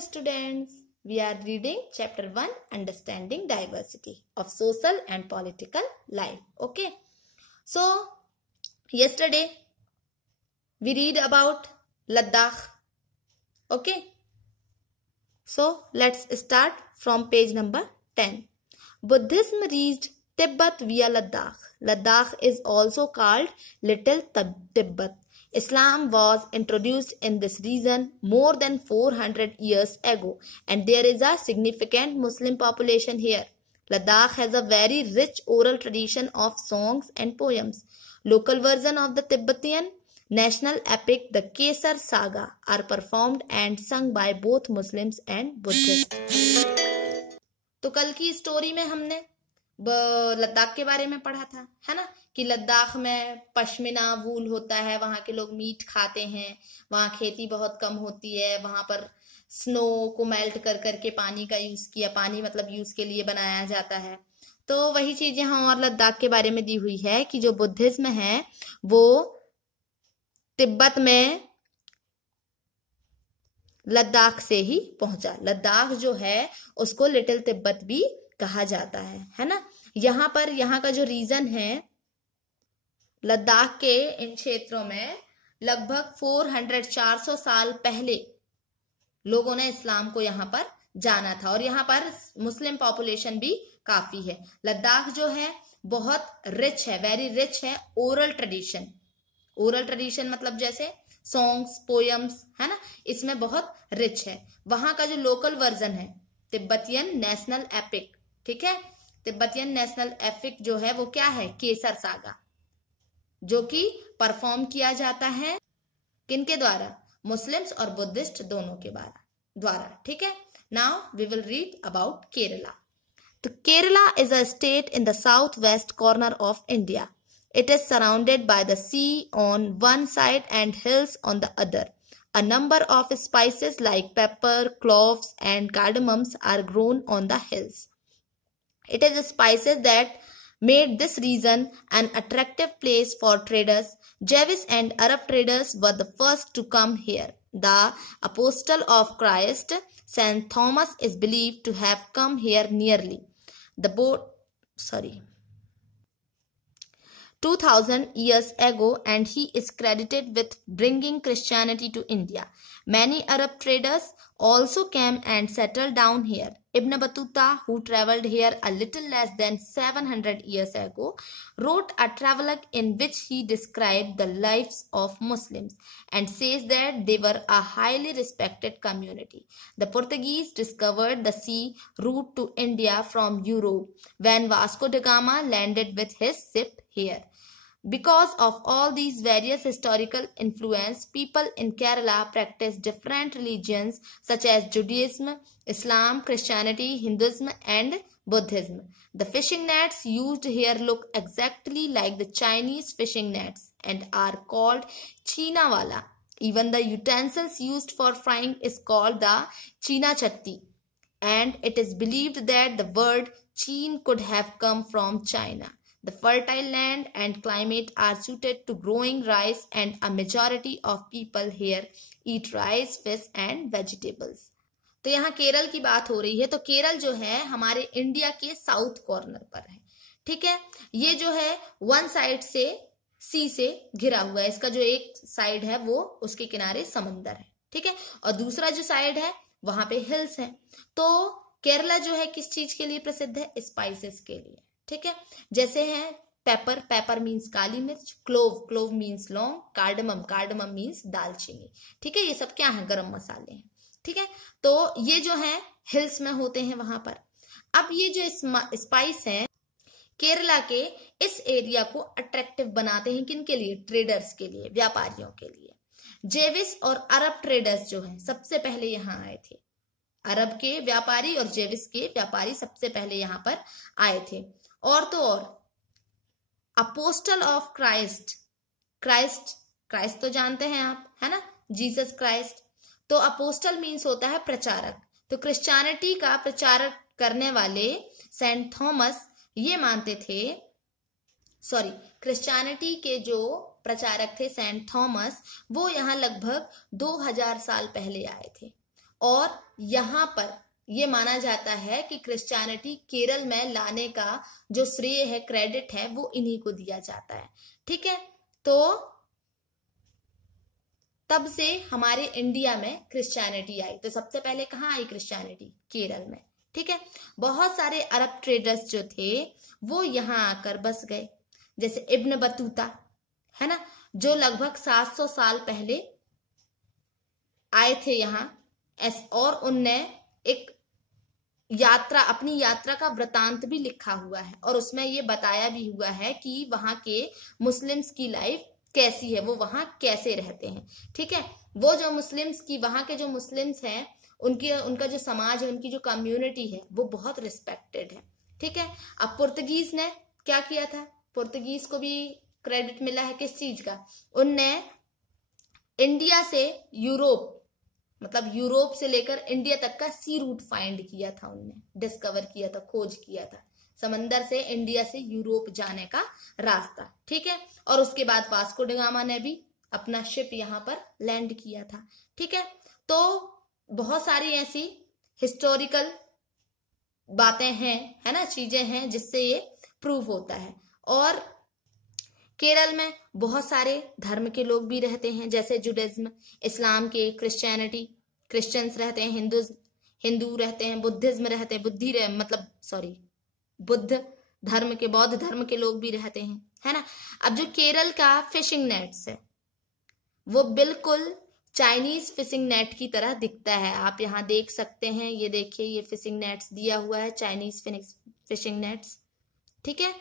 students, we are reading chapter 1 Understanding Diversity of Social and Political Life. Okay. So, yesterday we read about Ladakh. Okay. So, let's start from page number 10. Buddhism reached Tibet via Ladakh. Ladakh is also called Little Tibet. Islam was introduced in this region more than 400 years ago, and there is a significant Muslim population here. Ladakh has a very rich oral tradition of songs and poems. Local version of the Tibetan national epic, the Kesar Saga, are performed and sung by both Muslims and Buddhists. तो कल की story में हमने लद्दाख के बारे में पढ़ा था, है ना, कि लद्दाख में पश्मीना वूल होता है, वहां के लोग मीट खाते हैं, वहां खेती बहुत कम होती है, वहां पर स्नो को मेल्ट कर करके पानी का यूज किया, पानी मतलब यूज के लिए बनाया जाता है। तो वही चीज यहाँ और लद्दाख के बारे में दी हुई है कि जो बुद्धिज्म है वो तिब्बत में लद्दाख से ही पहुंचा। लद्दाख जो है उसको लिटिल तिब्बत भी कहा जाता है ना। यहाँ पर यहाँ का जो रीजन है, लद्दाख के इन क्षेत्रों में लगभग 400 साल पहले लोगों ने इस्लाम को यहाँ पर जाना था, और यहाँ पर मुस्लिम पॉपुलेशन भी काफी है। लद्दाख जो है बहुत रिच है, वेरी रिच है ओरल ट्रेडिशन। ओरल ट्रेडिशन मतलब जैसे सॉन्ग्स, पोयम्स, है ना, इसमें बहुत रिच है। वहां का जो लोकल वर्जन है तिब्बतियन नेशनल एपिक, ठीक है, तिब्बतियन नेशनल एपिक जो है वो क्या है, केसर सागा, जो कि परफॉर्म किया जाता है किनके द्वारा, मुस्लिम्स और बुद्धिस्ट दोनों के द्वारा, ठीक है। Now we will read about Kerala. तो Kerala is a state in the south west corner of India. It is surrounded by the sea on one side and hills on the other. A number of spices like pepper, cloves, and cardamoms are grown on the hills. It is spices that made this region an attractive place for traders. Jewish and Arab traders were the first to come here. The apostle of Christ, Saint Thomas, is believed to have come here nearly 2000 years ago, and he is credited with bringing Christianity to India. Many Arab traders also came and settled down here. Ibn Battuta, who travelled here a little less than 700 years ago, wrote a travelogue in which he described the lives of Muslims and says that they were a highly respected community. The Portuguese discovered the sea route to India from Europe when Vasco da Gama landed with his ship here. Because of all these various historical influence, people in Kerala practice different religions such as Judaism, Islam, Christianity, Hinduism, and Buddhism. The fishing nets used here look exactly like the Chinese fishing nets and are called Chinawala. Even the utensils used for frying is called the China Chatti, and it is believed that the word Chin could have come from China. The fertile land and climate are suited to growing rice, and a majority of people here eat rice, fish and vegetables. तो यहाँ केरल की बात हो रही है। तो केरल जो है हमारे इंडिया के साउथ कॉर्नर पर है, ठीक है। ये जो है वन साइड से सी से घिरा हुआ है। इसका जो एक साइड है वो उसके किनारे समंदर है, ठीक है, और दूसरा जो साइड है वहां पे हिल्स है। तो केरला जो है किस चीज के लिए प्रसिद्ध है, स्पाइसेस के लिए, ठीक है। जैसे है पेपर, पेपर मीन्स काली मिर्च, क्लोव, क्लोव मीन्स लौंग, कार्डमम, कार्डमम मीन्स दालचीनी, ठीक है। ये सब क्या है, गरम मसाले हैं, ठीक है। तो ये जो है हिल्स में होते हैं वहां पर। अब ये जो स्पाइस है केरला के इस एरिया को अट्रैक्टिव बनाते हैं किन के लिए, ट्रेडर्स के लिए, व्यापारियों के लिए। जेविस और अरब ट्रेडर्स जो है सबसे पहले यहाँ आए थे। अरब के व्यापारी और जेविस के व्यापारी सबसे पहले यहाँ पर आए थे। और तो और अपोस्टल ऑफ क्राइस्ट, क्राइस्ट तो जानते हैं आप, है ना, जीसस क्राइस्ट। तो अपोस्टल मीन्स होता है प्रचारक। तो क्रिश्चियनिटी का प्रचारक करने वाले सेंट थॉमस ये मानते थे, क्रिश्चियनिटी के जो प्रचारक थे सेंट थॉमस, वो यहाँ लगभग 2000 साल पहले आए थे। और यहाँ पर ये माना जाता है कि क्रिश्चियनिटी केरल में लाने का जो श्रेय है, क्रेडिट है, वो इन्हीं को दिया जाता है। ठीक है, तो तब से हमारे इंडिया में क्रिश्चियनिटी आई। तो सबसे पहले कहाँ आई क्रिश्चियनिटी? केरल में। ठीक है, बहुत सारे अरब ट्रेडर्स जो थे वो यहाँ आकर बस गए, जैसे इब्न बतूता है ना, जो लगभग 700 साल पहले आए थे यहाँ, और उनने एक यात्रा, अपनी यात्रा का वृतांत भी लिखा हुआ है और उसमें ये बताया भी हुआ है कि वहां के मुस्लिम्स की लाइफ कैसी है, वो वहां कैसे रहते हैं। ठीक है, वो जो मुस्लिम्स की, वहां के जो मुस्लिम्स हैं, उनका जो समाज है, उनकी जो कम्युनिटी है, वो बहुत रिस्पेक्टेड है। ठीक है, अब पुर्तगीज ने क्या किया था? पुर्तगीज को भी क्रेडिट मिला है किस चीज का? उनने इंडिया से यूरोप, मतलब यूरोप से लेकर इंडिया तक का सी रूट फाइंड किया था, उनने डिस्कवर किया था, खोज किया था, समंदर से इंडिया से यूरोप जाने का रास्ता। ठीक है, और उसके बाद वास्को ड गामा ने भी अपना शिप यहाँ पर लैंड किया था। ठीक है, तो बहुत सारी ऐसी हिस्टोरिकल बातें हैं, है ना, चीजें हैं जिससे ये प्रूव होता है। और केरल में बहुत सारे धर्म के लोग भी रहते हैं, जैसे जुडाइज्म, इस्लाम के, क्रिश्चियनिटी, क्रिश्चियंस रहते हैं, हिंदू रहते हैं, बुद्धिज्म रहते हैं, बुद्ध धर्म के, बौद्ध धर्म के लोग भी रहते हैं, है ना। अब जो केरल का फिशिंग नेट्स है वो बिल्कुल चाइनीज फिशिंग नेट की तरह दिखता है। आप यहाँ देख सकते हैं, ये देखिए, ये फिशिंग नेट्स दिया हुआ है, चाइनीज फिशिंग नेट्स। ठीक है,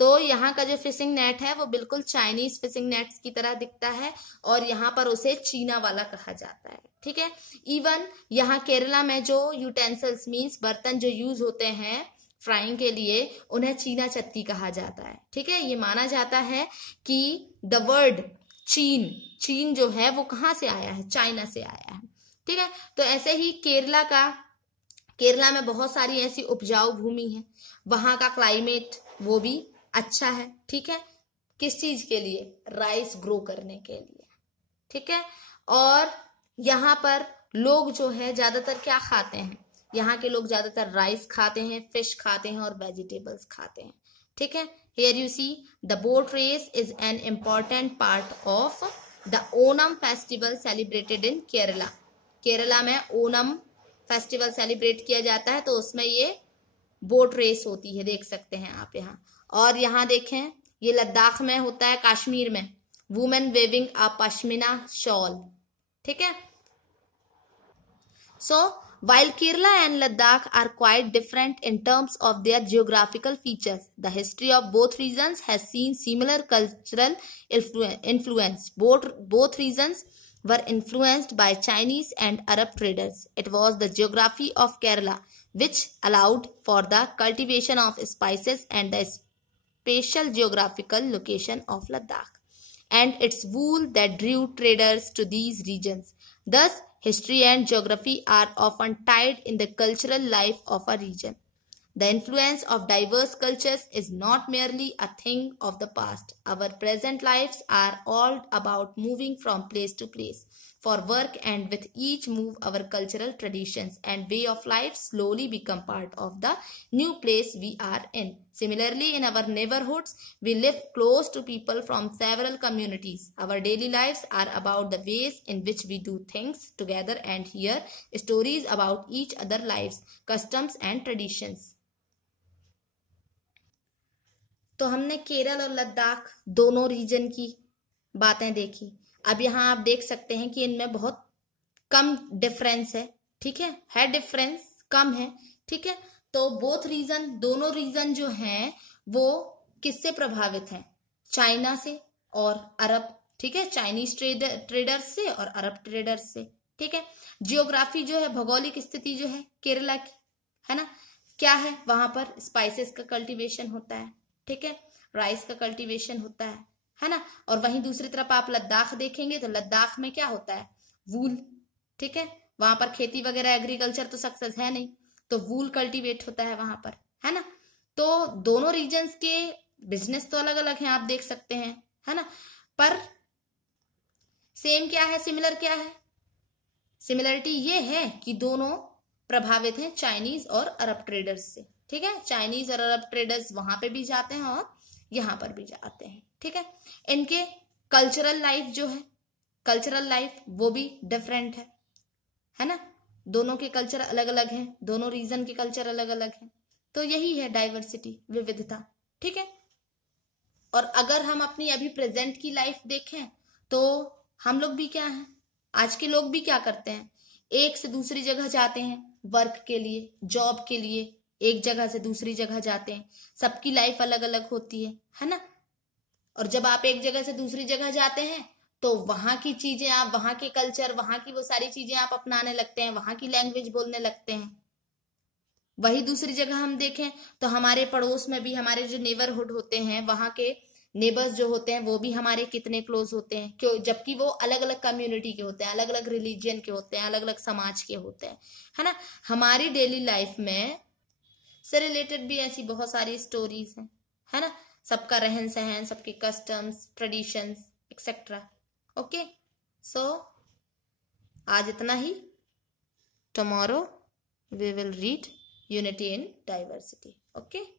तो यहाँ का जो फिशिंग नेट है वो बिल्कुल चाइनीज फिशिंग नेट्स की तरह दिखता है और यहाँ पर उसे चीना वाला कहा जाता है। ठीक है, इवन यहाँ केरला में जो यूटेंसिल्स मीन्स बर्तन जो यूज होते हैं फ्राइंग के लिए, उन्हें चीना चत्ती कहा जाता है। ठीक है, ये माना जाता है कि द वर्ड चीन जो है वो कहाँ से आया है? चाइना से आया है। ठीक है, तो ऐसे ही केरला में बहुत सारी ऐसी उपजाऊ भूमि है, वहां का क्लाइमेट वो भी अच्छा है। ठीक है, किस चीज के लिए? राइस ग्रो करने के लिए। ठीक है, और यहाँ पर लोग जो है ज्यादातर क्या खाते हैं? यहाँ के लोग ज्यादातर राइस खाते हैं, फिश खाते हैं और वेजिटेबल्स खाते हैं। ठीक है, here you see the boat race is an important part of the Onam festival celebrated in Kerala। Kerala में ओनम फेस्टिवल सेलिब्रेट किया जाता है, तो उसमें ये बोट रेस होती है, देख सकते हैं आप यहाँ। और यहाँ देखें, ये लद्दाख में होता है, कश्मीर में, वुमेन वेविंग अ पश्मीना शॉल। ठीक है, so while Kerala and Ladakh are quite different in terms of their geographical features, the history of both regions has seen similar cultural influence. Both regions were influenced by Chinese and Arab traders. It was the geography of Kerala which allowed for the cultivation of spices and the spatial geographical location of Ladakh and its wool that drew traders to these regions. Thus, history and geography are often tied in the cultural life of a region. The influence of diverse cultures is not merely a thing of the past. Our present lives are all about moving from place to place for work, and with each move our cultural traditions and way of life slowly become part of the new place we are in. Similarly, in our neighborhoods, we live close to people from several communities. Our daily lives are about the ways in which we do things together and hear stories about each other's lives, customs and traditions. तो हमने केरल और लद्दाख दोनों reason की बातें देखी। अब यहाँ आप देख सकते हैं कि इनमें बहुत कम डिफरेंस है। ठीक है डिफरेंस कम है। ठीक है, तो बोथ रीजन, दोनों रीजन जो हैं वो किससे प्रभावित हैं? चाइना से और अरब। ठीक है, चाइनीज ट्रेडर्स से और अरब ट्रेडर्स से। ठीक है, जियोग्राफी जो है, भौगोलिक स्थिति जो है केरला की, है ना, क्या है? वहां पर स्पाइसेस का कल्टीवेशन होता है। ठीक है, राइस का कल्टीवेशन होता है ना। और वहीं दूसरी तरफ आप लद्दाख देखेंगे तो लद्दाख में क्या होता है? वूल। ठीक है, वहां पर खेती वगैरह, एग्रीकल्चर तो सक्सेस है नहीं, तो वूल कल्टीवेट होता है वहां पर, है ना। तो दोनों रीजन्स के बिजनेस तो अलग अलग हैं, आप देख सकते हैं, है ना, पर सेम क्या है, सिमिलर क्या है? सिमिलरिटी ये है कि दोनों प्रभावित हैं चाइनीज और अरब ट्रेडर्स से। ठीक है, चाइनीज और अरब ट्रेडर्स वहां पे भी जाते हैं और यहाँ पर भी जाते हैं। ठीक है, इनके कल्चरल लाइफ जो है, कल्चरल लाइफ वो भी डिफरेंट है ना। दोनों के कल्चर अलग अलग हैं, दोनों रीजन के कल्चर अलग अलग हैं। तो यही है डाइवर्सिटी, विविधता। ठीक है, और अगर हम अपनी अभी प्रेजेंट की लाइफ देखें तो हम लोग भी क्या हैं, आज के लोग भी क्या करते हैं, एक से दूसरी जगह जाते हैं वर्क के लिए, जॉब के लिए, एक जगह से दूसरी जगह जाते हैं। सबकी लाइफ अलग अलग होती है ना। और जब आप एक जगह से दूसरी जगह जाते हैं तो वहां की चीजें आप, वहां के कल्चर, वहां की वो सारी चीजें आप अपनाने लगते हैं, वहां की लैंग्वेज बोलने लगते हैं। वही दूसरी जगह हम देखें तो हमारे पड़ोस में भी हमारे जो नेबरहुड होते हैं, वहां के नेबर्स जो होते हैं वो भी हमारे कितने क्लोज होते हैं, क्यों, जबकि वो अलग अलग कम्युनिटी के होते हैं, अलग अलग रिलीजियन के होते हैं, अलग अलग समाज के होते हैं, है ना। हमारी डेली लाइफ में से रिलेटेड भी ऐसी बहुत सारी स्टोरीज हैं, है ना। सबका रहन सहन, सबके customs, traditions etcetera. Okay, so आज इतना ही। Tomorrow we will read unity in diversity. Okay.